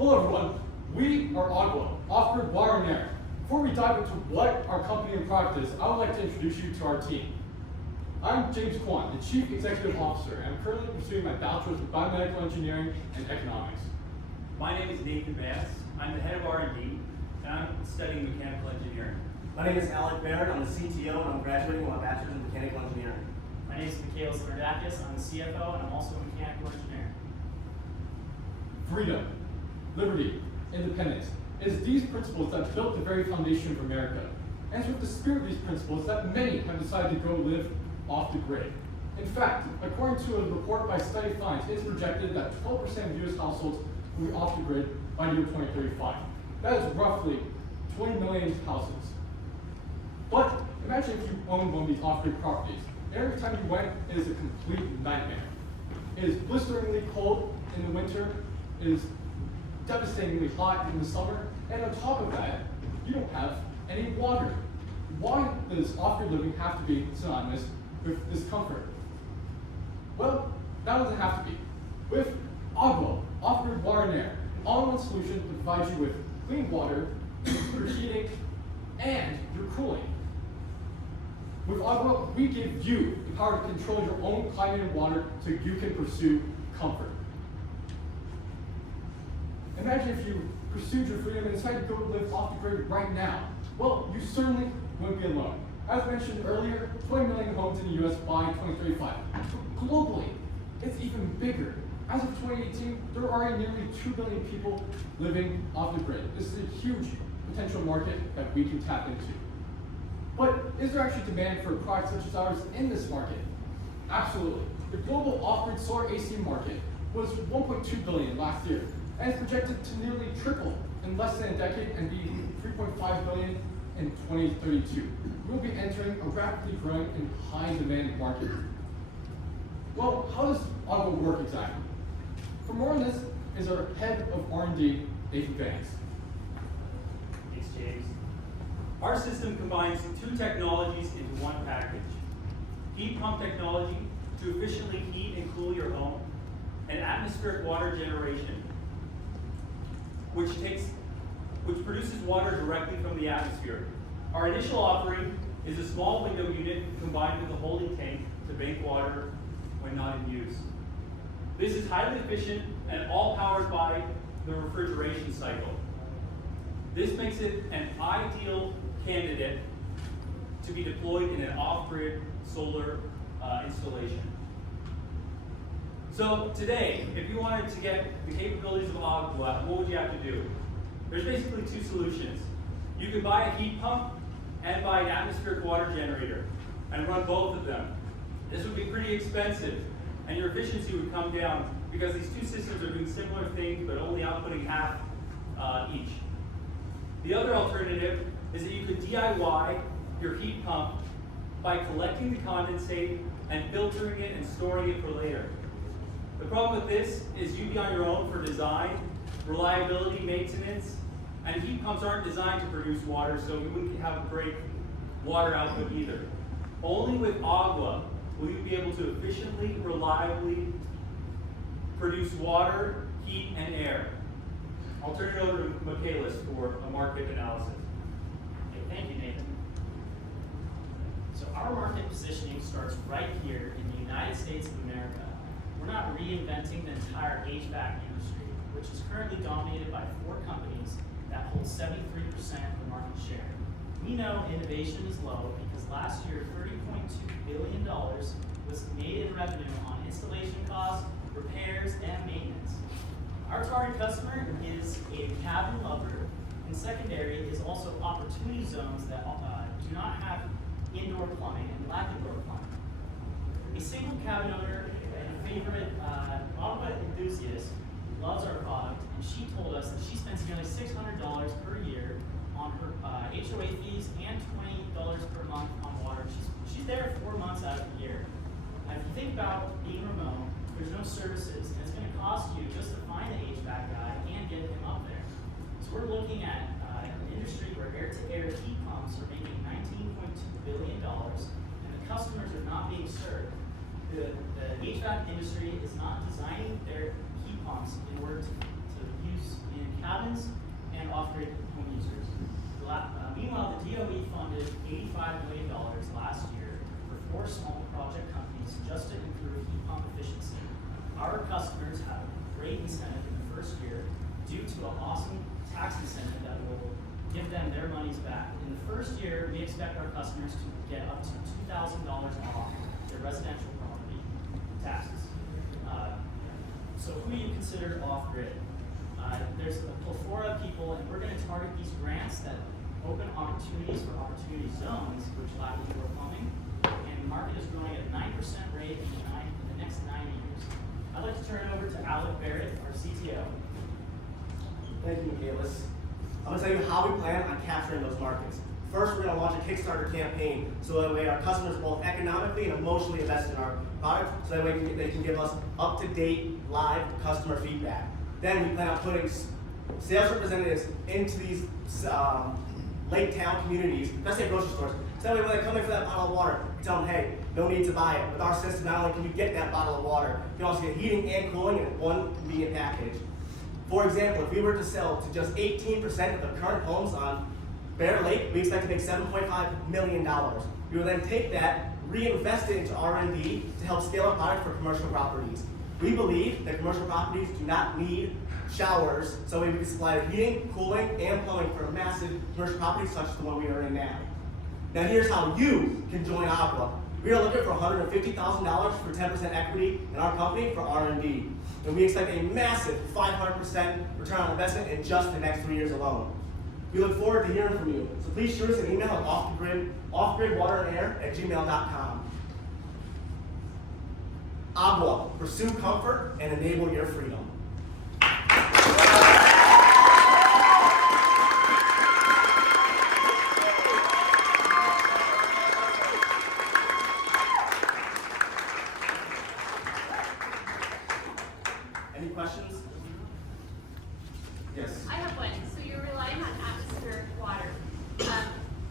Hello everyone, we are OGWA, Off-Grid Water and Air. Before we dive into what our company and product is, I would like to introduce you to our team. I'm James Kwan, the Chief Executive Officer, and I'm currently pursuing my Bachelor's in Biomedical Engineering and Economics. My name is Nathan Vance. I'm the Head of R&D, and I'm studying Mechanical Engineering. My name is Alec Baird. I'm the CTO, and I'm graduating with my Bachelor's in Mechanical Engineering. My name is Mikhail Zardakis. I'm the CFO, and I'm also a mechanical engineer. Freedom, liberty, independence. It is these principles that built the very foundation of America. And it's with the spirit of these principles that many have decided to go live off the grid. In fact, according to a report by Study Finds, it's projected that 12% of US households will be off the grid by the year 2035. That is roughly 20 million houses. But imagine if you owned one of these off-grid properties. Every time you went, it is a complete nightmare. It is blisteringly cold in the winter, it is devastatingly hot in the summer, and on top of that, you don't have any water. Why does off-grid living have to be synonymous with discomfort? Well, that doesn't have to be. With OGWA, Off-Grid Water and Air, all-in-one solution that provides you with clean water, your heating, and your cooling. With OGWA, we give you the power to control your own climate and water so you can pursue comfort. Imagine if you pursued your freedom and decided to go live off the grid right now. Well, you certainly wouldn't be alone. As mentioned earlier, 20 million homes in the US by 2035. Globally, it's even bigger. As of 2018, there are already nearly 2 billion people living off the grid. This is a huge potential market that we can tap into. But is there actually demand for products such as ours in this market? Absolutely. The global off-grid solar AC market was 1.2 billion last year, and it's projected to nearly triple in less than a decade and be 3.5 billion in 2032. We'll be entering a rapidly growing and high demand market. Well, how does OGWA work exactly? For more on this is our head of R&D, Nathan Vance. Thanks, James. Our system combines two technologies into one package. Heat pump technology to efficiently heat and cool your home, and atmospheric water generation, which produces water directly from the atmosphere. Our initial offering is a small window unit combined with a holding tank to bank water when not in use. This is highly efficient and all powered by the refrigeration cycle. This makes it an ideal candidate to be deployed in an off-grid solar installation. So today, if you wanted to get the capabilities of OGWA, what would you have to do? There's basically two solutions. You could buy a heat pump and buy an atmospheric water generator and run both of them. This would be pretty expensive, and your efficiency would come down because these two systems are doing similar things but only outputting half each. The other alternative is that you could DIY your heat pump by collecting the condensate and filtering it and storing it for later. The problem with this is you'd be on your own for design, reliability, maintenance, and heat pumps aren't designed to produce water, so you wouldn't have a great water output either. Only with OGWA will you be able to efficiently, reliably produce water, heat, and air. I'll turn it over to Michaelis for a market analysis. Okay, thank you, Nathan. So our market positioning starts right here in the United States of America. We're not reinventing the entire HVAC industry, which is currently dominated by 4 companies that hold 73% of the market share. We know innovation is low because last year $30.2 billion was made in revenue on installation costs, repairs, and maintenance. Our target customer is a cabin lover, and secondary is also opportunity zones that do not have indoor plumbing and lack indoor plumbing. A single cabin owner and favorite OGWA enthusiast loves our product, and she told us that she spends nearly $600 per year on her HOA fees and $20 per month on water. She's there 4 months out of the year. And if you think about being remote, there's no services, and it's going to cost you just to find the HVAC guy and get him up there. So we're looking at an industry where air-to-air heat pumps are making $19.2 billion, and the customers are not being served. The HVAC industry is not designing their heat pumps in order to for use in cabins and off-grid home users. Meanwhile, the DOE funded $85 million last year for 4 small project companies just to improve heat pump efficiency. Our customers have a great incentive in the first year due to an awesome tax incentive that will give them their monies back. In the first year, we expect our customers to get up to $2,000 off their residential property taxes. So who do you consider off-grid? There's a plethora of people, and we're going to target these grants that open opportunities for opportunity zones, which lack indoor plumbing, and the market is growing at a 9% rate in the next 9 years. I'd like to turn it over to Alec Barrett, our CTO. Thank you, Michaelis. I'm going to tell you how we plan on capturing those markets. First, we're going to launch a Kickstarter campaign so that way our customers both economically and emotionally invest in our product, so that way they can give us up-to-date live customer feedback. Then we plan on putting sales representatives into these lake town communities, especially at grocery stores. So that way when they come in for that bottle of water, we tell them, hey, no need to buy it. With our system, not only can you get that bottle of water, you can also get heating and cooling in one convenient package. For example, if we were to sell to just 18% of the current homes on Bear Lake, we expect to make $7.5 million. We will then take that, reinvest it into R&D to help scale our product for commercial properties. We believe that commercial properties do not need showers, so we can supply heating, cooling, and plumbing for massive commercial properties such as the one we are in now. Now here's how you can join OGWA. We are looking for $150,000 for 10% equity in our company for R&D. And we expect a massive 500% return on investment in just the next 3 years alone. We look forward to hearing from you, so please shoot us an email at offgridwaterair@gmail.com. OGWA, pursue comfort and enable your freedom. Any questions? Yes. I have one. So you're relying on atmospheric water.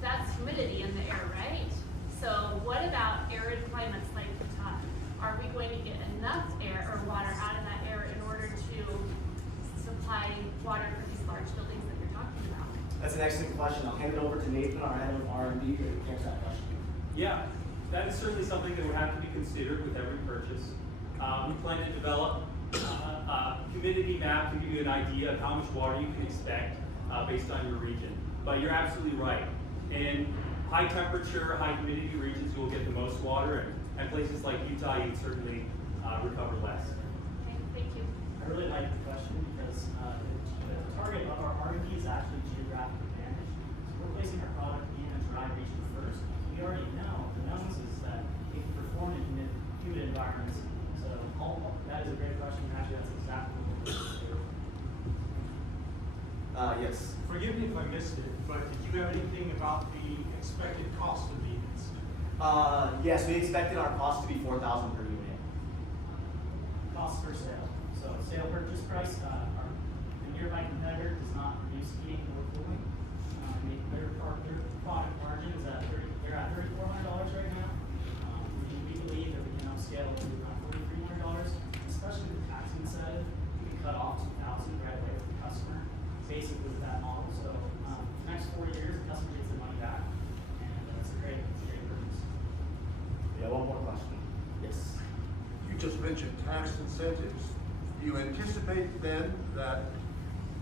That's humidity in the air, right? So what about arid climates like Utah? Are we going to get enough air or water out of that air in order to supply water for these large buildings that you're talking about? That's an excellent question. I'll hand it over to Nathan, our head of R&D, to answer that question. Yeah, that is certainly something that would have to be considered with every purchase. We plan to develop a humidity map to give you an idea of how much water you can expect based on your region. But you're absolutely right. In high temperature, high humidity regions, you will get the most water, and places like Utah, you'd certainly recover less. Okay, thank you. I really like the question because the target of our R&D is actually geographic advantage. So we're placing our product in a dry region first. We already know, the knowns is that it can perform in humid environments. So that is a great question. Actually, that's exactly what we're going to do. Yes. Forgive me if I missed it, but did you have anything about the expected cost of these? Yes, we expected our cost to be $4,000 per unit. Cost per sale. So sale purchase price, the nearby competitor does not produce heating or cooling. Their product margin is at they're at $3,400 right now. We believe that we can upscale to $4,300, especially with the tax incentive. We can cut off $2,000 right away with the customer, basically with that model. So the next 4 years, the customer gets their money back, and that's a great purchase. Yeah, one more question. Yes. You just mentioned tax incentives. Do you anticipate then that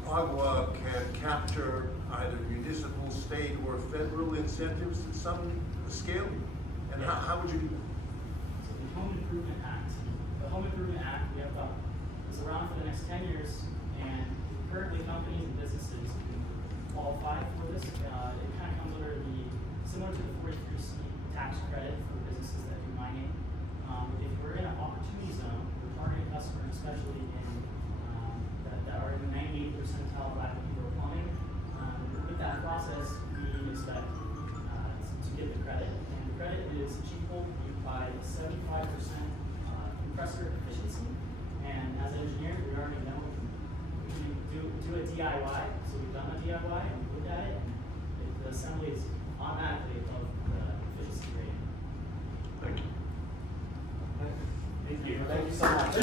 OGWA can capture either municipal, state, or federal incentives at some scale? And how would you do that? So the Home Improvement Act. The Home Improvement Act, we have is around for the next 10 years, and currently companies and businesses can qualify for this. It kind of comes under similar to the 43C tax credit for businesses that do mining. If we're in an opportunity zone, we're targeting customers, especially that are in the 98th percentile of active indoor plumbing. With that process, we expect to get the credit, and the credit is achievable by 75% compressor efficiency. And as engineers, we already know we can do a DIY. So we've done a DIY and we looked at it, and the assembly is automatically above the efficiency rating. Thank you. Thank you so much.